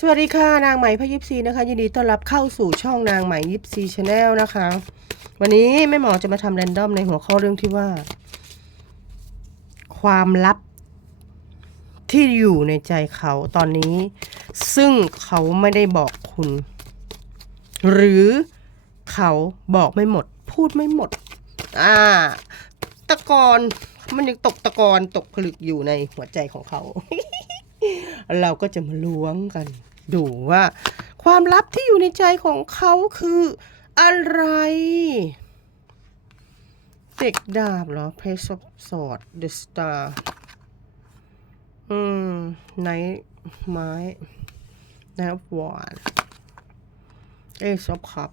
สวัสดีค่ะ นางไหมพยิปซีนะคะ ยินดีต้อนรับเข้าสู่ช่องนางไหมยิปซีชาแนลนะคะ วันนี้แม่หมอจะมาทำแรนดอมในหัวข้อเรื่องที่ว่า ความลับที่อยู่ในใจเขาตอนนี้ ซึ่งเขาไม่ได้บอกคุณ หรือเขาบอกไม่หมด พูดไม่หมด อ่า ตะกอนมันยังตกตะกอนตกผลึกอยู่ในหัวใจของเขา เราก็จะมาล้วงกัน ดูว่า ความลับที่อยู่ในใจของเขาคืออะไร เด็กดาบเหรอ Page of Sword The Star อืมไนท์ไม้ Knight of Wands Ace of Cup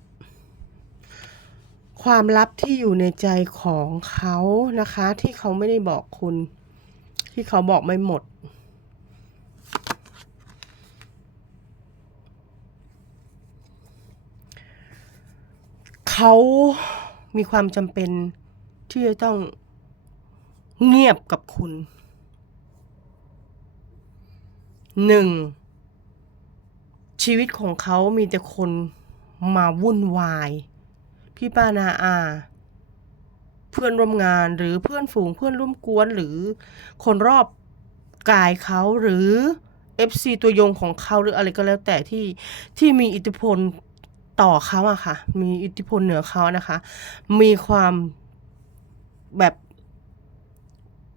ความลับที่อยู่ในใจของเขานะคะ ที่เขาไม่ได้บอกคุณ ที่เขาบอกไม่หมด เขามีความจำเป็นที่จะต้องเงียบกับคุณหนึ่งชีวิตของเขามีแต่คนมาวุ่นวาย พี่ป้านาอา เพื่อนร่วมงานหรือเพื่อนฝูงเพื่อนร่วมกวนหรือคนรอบกายเขาหรือ FC ตัวยงของเขาหรืออะไรก็แล้วแต่ที่ที่มีอิทธิพล ต่อเขาอะค่ะ มีอิทธิพลเหนือเขานะคะ มีความแบบ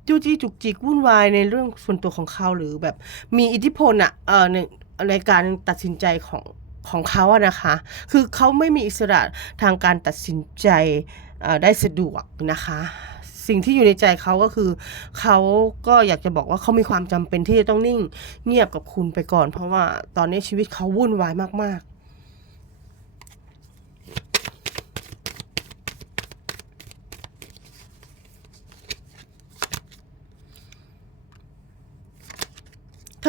จู้จี้จุกจิกวุ่นวายในเรื่องส่วนตัวของเขาหรือแบบมีอิทธิพลอะเออในในการตัดสินใจของของเขาอะนะคะ คือเขาไม่มีอิสระทางการตัดสินใจได้สะดวกนะคะ สิ่งที่อยู่ในใจเขาก็คือเขาก็อยากจะบอกว่าเขามีความจำเป็นที่จะต้องนิ่งเงียบกับคุณไปก่อน เพราะว่าตอนนี้ชีวิตเขาวุ่นวายมากๆ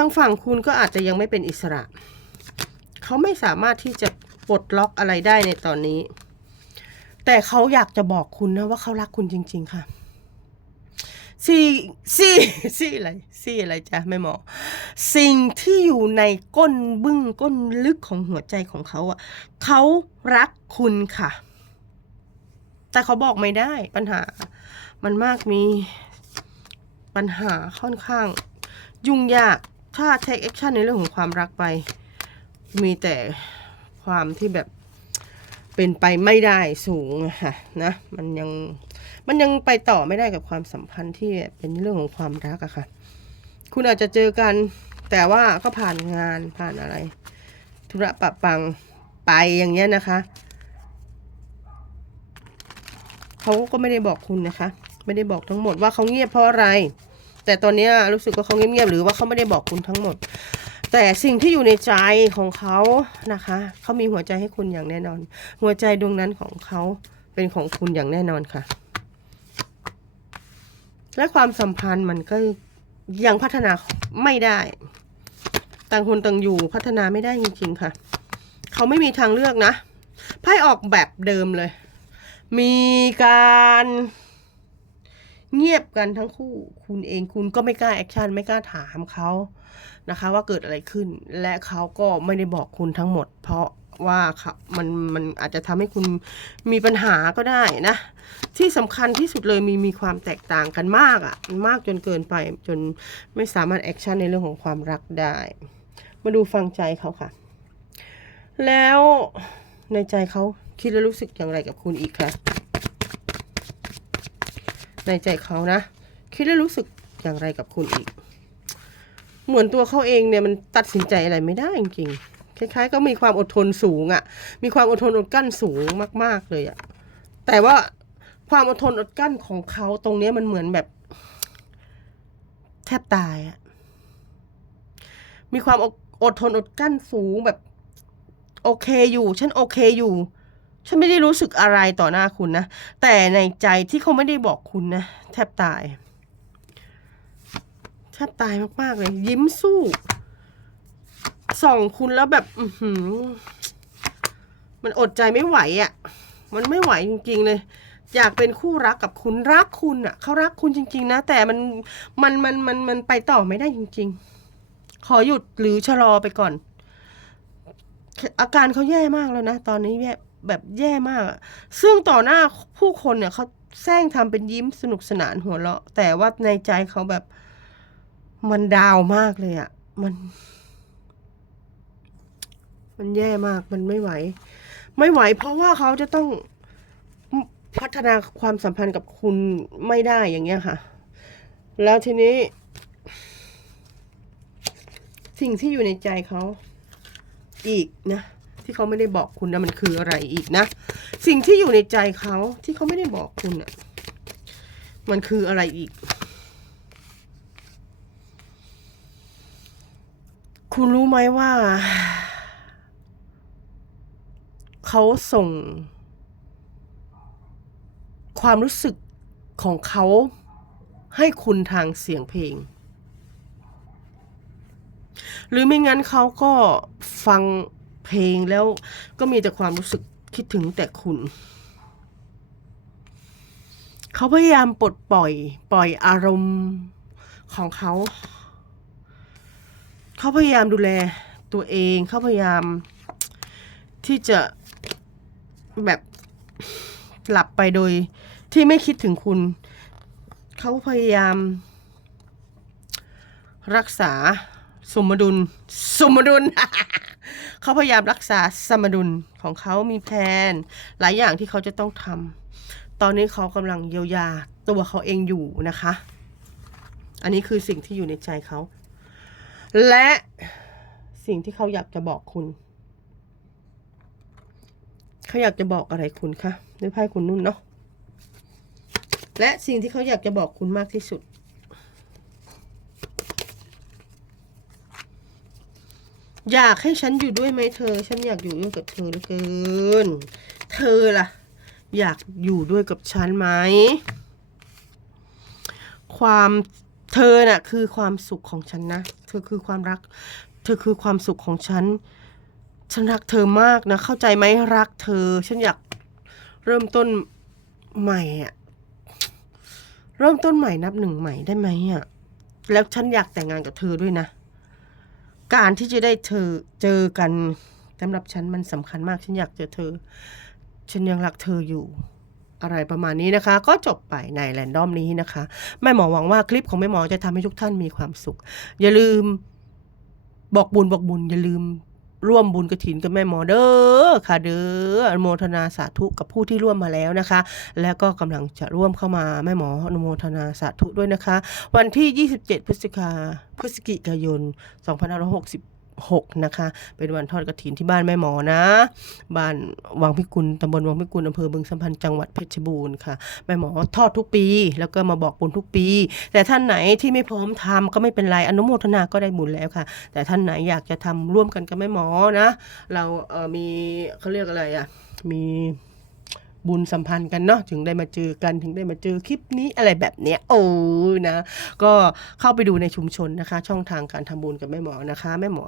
างฝั่งคุณก็อาจจะยังไม่เป็นอิสระ เขาไม่สามารถที่จะปลดล็อกอะไรได้ในตอนนี้ แต่เขาอยากจะบอกคุณนะว่าเขารักคุณจริง ๆ ค่ะสิ่สิ่สิ่อะไรสิ่อะไรจ๊ะแม่หมอ สิ่งที่อยู่ในก้นบึ้งก้นลึกของหัวใจของเขาอะเขารักคุณค่ะ แต่เขาบอกไม่ได้ปัญหา มันมากมีปัญหาค่อนข้างยุ่งยาก ถ้า take action ในเรื่องของความรักไป มีแต่ความที่แบบเป็นไปไม่ได้สูงค่ะนะมันยังมันยังไปต่อไม่ได้กับความสัมพันธ์ที่เป็นเรื่องของความรักอะค่ะ คุณอาจจะเจอกันแต่ว่าก็ผ่านงานผ่านอะไร ธุระปะปังไปอย่างเงี้ยนะคะเขาก็ไม่ได้บอกคุณนะคะ ไม่ได้บอกทั้งหมดว่าเขาเงียบเพราะอะไร แต่ตอนนี้รู้สึกว่าเขาเงียบๆหรือว่าเขาไม่ได้บอกคุณทั้งหมด แต่สิ่งที่อยู่ในใจของเขานะคะเขามีหัวใจให้คุณอย่างแน่นอน หัวใจดวงนั้นของเขาเป็นของคุณอย่างแน่นอนค่ะ และความสัมพันธ์มันก็ยังพัฒนาไม่ได้ ต่างคนต่างอยู่พัฒนาไม่ได้จริง ๆ ค่ะ เขาไม่มีทางเลือกนะไพ่ออกแบบเดิมเลย มีการ เงียบกันทั้งคู่คุณเองคุณก็ไม่กล้าแอคชั่นไม่กล้าถามเขานะคะ ว่าเกิดอะไรขึ้น และเขาก็ไม่ได้บอกคุณทั้งหมด เพราะว่าเขามันมันอาจจะทำให้คุณมีปัญหาก็ได้นะ ที่สำคัญที่สุดเลยมีมีความแตกต่างกันมากอะ่ะมากจนเกินไปจนไม่สามารถแอคชั่นในเรื่องของความรักได้ มาดูฟังใจเขาค่ะ แล้วในใจเขาคิดและรู้สึกอย่างไรกับคุณอีกคะ ในใจเขานะ คิดและรู้สึกอย่างไรกับคุณอีก เหมือนตัวเขาเองเนี่ยมันตัดสินใจอะไรไม่ได้จริงๆคล้ายๆ ก็มีความอดทนสูงอะ่ะ มีความอดทนอดกั้นสูงมาก ๆเลยอะ่ะแต่ว่าความอดทนอดกั้นของเขาตรงนี้มันเหมือนแบบ แทบตายอะ่ะมีความอดอดทนอดกั้นสูงแบบ โอเคอยู่ ฉันโอเคอยู่ ฉันไม่ได้รู้สึกอะไรต่อหน้าคุณนะ แต่ในใจที่เขาไม่ได้บอกคุณนะ แทบตาย แทบตายมาก ๆ เลย ยิ้มสู้ ส่องคุณแล้วแบบอืมันอดใจไม่ไหวอะ่ะ มันไม่ไหวจริง ๆ เลย อยากเป็นคู่รักกับคุณรักคุณอะ่ะ เขารักคุณจริง ๆ นะ แต่มันมันมันมันมันไปต่อไม่ได้จริง ๆ ขอหยุดหรือชะลอไปก่อน อาการเขาแย่มากแล้วนะ ตอนนี้แย่ แบบแย่มาก ซึ่งต่อหน้าผู้คนเนี่ยเขาแซงทำเป็นยิ้มสนุกสนานหัวเราะ แต่ว่าในใจเขาแบบมันดาวมากเลยอะ่ะ มัน มันแย่มาก มันไม่ไหว ไม่ไหว เพราะว่าเขาจะต้องพัฒนาความสัมพันธ์กับคุณไม่ได้อย่างเงี้ยค่ะ แล้วทีนี้ สิ่งที่อยู่ในใจเขาอีกนะ ที่เขาไม่ได้บอกคุณนะมันคืออะไรอีกนะ สิ่งที่อยู่ในใจเขาที่เขาไม่ได้บอกคุณอะมันคืออะไรอีก คุณรู้ไหมว่า เขาส่ง ความรู้สึกของเขาให้คุณทางเสียงเพลง หรือไม่งั้นเขาก็ฟัง เพลงแล้วก็มีแต่ความรู้สึกคิดถึงแต่คุณ เขาพยายามปลดปล่อยปล่อยอารมณ์ของเขา เขาพยายามดูแลตัวเองเขาพยายามที่จะแบบหลับไปโดยที่ไม่คิดถึงคุณ เขาพยายาม รักษาสมดุล สมดุล เขาพยายามรักษาสมดุลของเขามีแผนหลายอย่างที่เขาจะต้องทำตอนนี้เขากำลังเยียวยาตัวเขาเองอยู่นะคะ อันนี้คือสิ่งที่อยู่ในใจเขา และสิ่งที่เขาอยากจะบอกคุณ เขาอยากจะบอกอะไรคุณคะด้วยไพ่คุณนุ่นเนาะและสิ่งที่เขาอยากจะบอกคุณมากที่สุด อยากให้ฉันอยู่ด้วยไหมเธอ ฉันอยากอยู่ด้วยกับเธอเหลือเกิน เธอล่ะ อยากอยู่ด้วยกับฉันไหม ความเธอน่ะคือความสุขของฉันนะ เธอคือความรัก เธอคือความสุขของฉัน ฉันรักเธอมากนะ เข้าใจไหมรักเธอ ฉันอยากเริ่มต้นใหม่อะเริ่มต้นใหม่นับหนึ่งใหม่ได้ไหมอะแล้วฉันอยากแต่งงานกับเธอด้วยนะ การที่จะได้เธอเจอกันสำหรับฉันมันสำคัญมาก ฉันอยากเจอเธอ ฉันยังรักเธออยู่ อะไรประมาณนี้นะคะ ก็จบไปในแรนดอมนี้นะคะ แม่หมอหวังว่าคลิปของแม่หมอจะทำให้ทุกท่านมีความสุข อย่าลืมบอกบุญบอกบุญ อย่าลืม ร่วมบุญกระถินกับแม่หมอเด้อค่ะเด้ออนุโมทนาสาธุกับผู้ที่ร่วมมาแล้วนะคะ แล้วก็กำลังจะร่วมเข้ามาแม่หมออนุโมทนาสาธุด้วยนะคะ วันที่ 27 พฤศจิกาพฤศจิกายน 16 นะคะ เป็นวันทอดกระถินที่บ้านแม่หมอนะ บ้านวังพิกุลตำบลวังพิกุลอำเภอบึงสัมพันธ์จังหวัดเพชรบูรณ์ค่ะ แม่หมอทอดทุกปี แล้วก็มาบอกบุญทุกปี แต่ท่านไหนที่ไม่พร้อมทำก็ไม่เป็นไรอนุโมทนาก็ได้บุญแล้วค่ะ แต่ท่านไหนอยากจะทำร่วมกันกับแม่หมอนะ เราเออมีเขาเรียกอะไรอะมี บุญสัมพันธ์กันเนาะถึงได้มาเจอกันถึงได้มาเจอคลิปนี้อะไรแบบเนี้ยโอ้นะ ก็เข้าไปดูในชุมชนนะคะ ช่องทางการทำบุญกับแม่หมอนะคะ แม่หมอ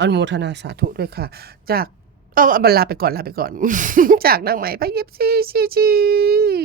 อนุโมทนาสาธุด้วยค่ะ จากเออลาไปก่อนลาไปก่อน จากนางไหมพระยิบซีชีชี